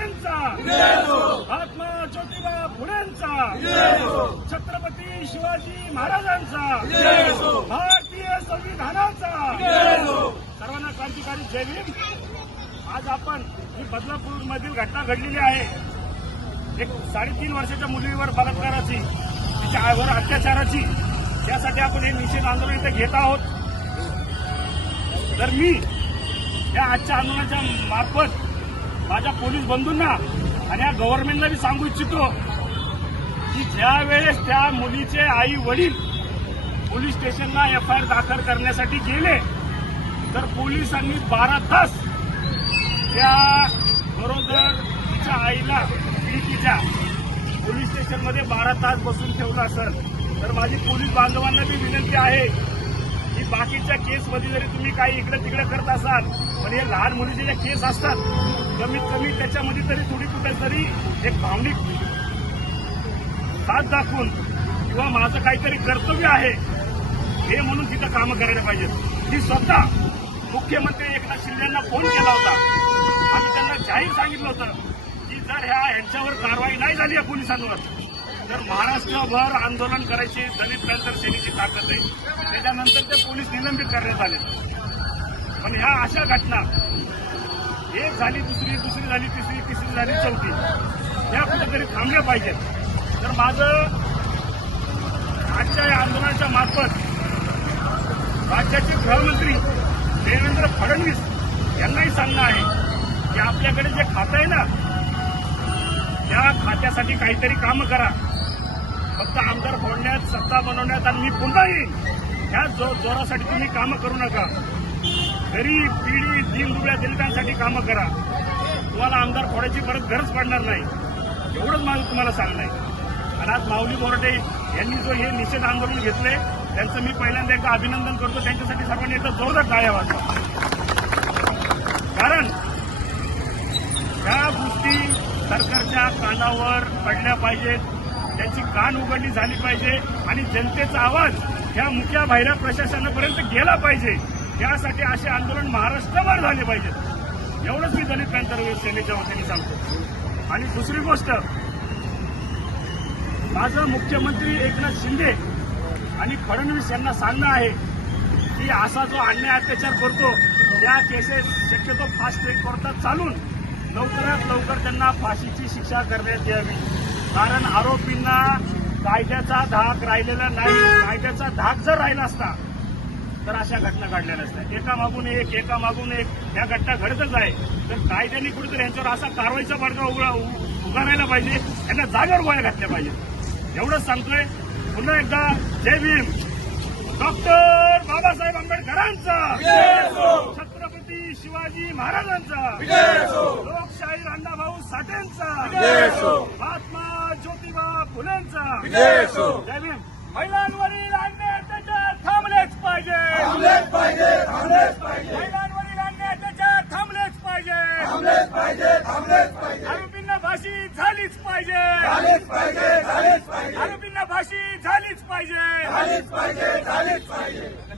फुलेंचा महात्मा ज्योतिबा फुलेंचा छत्रपती शिवाजी महाराजांचा. भारतीय संविधानाचा. सर्वांना क्रांतिकारी जय भीम. आज आपण ही बदलापूर मधील घटना घडलेली आहे. एक साडेतीन वर्षाच्या मुलीवर बलात्काराची तिच्या आईवर अत्याचाराची. त्यासाठी आपण हे निषेध आंदोलन इथे घेत आहोत. तर मी या आजच्या आंदोलनाच्या मार्फत माझ्या पोलीस बंधूंना आणि या गव्हर्नमेंटला मी सांगू इच्छितो की ज्या वेळेस त्या मुलीचे आई वडील पोलीस स्टेशनला एफ आय आर दाखल करण्यासाठी गेले तर पोलिसांनी बारा तास त्या बरोबर तिच्या आईला तिच्या पोलीस स्टेशनमध्ये बारा तास बसून ठेवला असेल. तर माझी पोलीस बांधवांना मी विनंती आहे केसमध्ये जरी तुम्ही काही इकडे तिकडे करत असाल पण हे लहान मुलीचे ज्या केस असतात कमीत कमी त्याच्यामध्ये तरी थोडी कुठेतरी एक भावनिक साथ दाखवून किंवा माझं काहीतरी कर्तव्य आहे हे म्हणून तिथं कामं करायला पाहिजेत. ती स्वतः मुख्यमंत्री एकनाथ शिंदेना फोन केला होता. आणि त्यांना जाहीर सांगितलं होतं की जर ह्या यांच्यावर कारवाई नाही झाली या पोलिसांवर तर महाराष्ट्रभर आंदोलन करायची दलित पॅन्थर सेनेची ताकद आहे त्याच्यानंतर ते पोलीस निलंबित करण्यात आले. पण ह्या अशा घटना एक झाली दुसरी दुसरी झाली तिसरी तिसरी झाली चौथी ह्या कुठेतरी थांबल्या पाहिजेत. तर माझं आजच्या या आंदोलनाच्या मार्फत राज्याचे गृहमंत्री देवेंद्र फडणवीस यांनाही सांगणं आहे की आपल्याकडे जे खातं आहे ना त्या खात्यासाठी काहीतरी कामं करा. फक्त आमदार फोडण्यात सत्ता बनवण्यात आणि मी पुन्हा येईन. ह्या जो जोरासाठी तुम्ही कामं करू नका. गरीब पीडित दीनदुबळ्या दलितांसाठी कामं करा. तुम्हाला आमदार फोडायची परत गरज पडणार नाही. एवढंच माझं तुम्हाला सांगणं आहे. आणि आज माऊली बोर्डे यांनी जो हे निषेध आंदोलन घेतले त्यांचं मी पहिल्यांदा एकदा अभिनंदन करतो. त्यांच्यासाठी सर्वांनी एकदा जोरदार टाळ्या वाजवा. कारण या गोष्टी सरकारच्या कानावर पडल्या पाहिजेत. त्याची कान उघडली झाली पाहिजे आणि जनतेचा आवाज ह्या मुख्या बाहेर प्रशासनापर्यंत गेला पाहिजे. यासाठी असे आंदोलन महाराष्ट्रभर झाले पाहिजेत. एवढंच मी दलित पॅन्थर सेनेच्या वतीने सांगतो. आणि दुसरी गोष्ट माझं मुख्यमंत्री एकनाथ शिंदे आणि फडणवीस यांना सांगणं आहे की असा जो अन्याय अत्याचार करतो त्या केसेस शक्यतो फास्ट ट्रॅक कोर्टात चालून लवकरात लवकर त्यांना फाशीची शिक्षा करण्यात यावी. कारण आरोपींना कायद्याचा धाक राहिलेला नाही. कायद्याचा धाक जर राहिला असता तर अशा घटना घडल्या नसत्या. एका मागून एक एका मागून एक. या घटना घडतच आहे. तर कायद्याने कुठेतरी यांच्यावर असा कारवाईचा बडगा उघडा उगारायला पाहिजे. यांना जागेवर गोळ्या घातल्या पाहिजे एवढंच सांगतोय. पुन्हा एकदा जय भीम. डॉक्टर बाबासाहेब आंबेडकरांचा. शिवाजी महाराजांचा. लोकशाही अण्णाभाऊ साठेंचा. महात्मा ज्योतिबा फुलेंचा. महिलांवरील अन्याय अत्याचार थांबलेच पाहिजे. थांबलेच पाहिजे थांबलेच पाहिजे. महिलांवरील अन्याय अत्याचार थांबलेच पाहिजे. थांबलेच पाहिजे थांबलेच पाहिजे. आरोपींना फाशी झालीच पाहिजे. झालीच पाहिजे झालीच पाहिजे. आरोपींना फाशी झालीच पाहिजे. झालीच पाहिजे झालीच पाहिजे.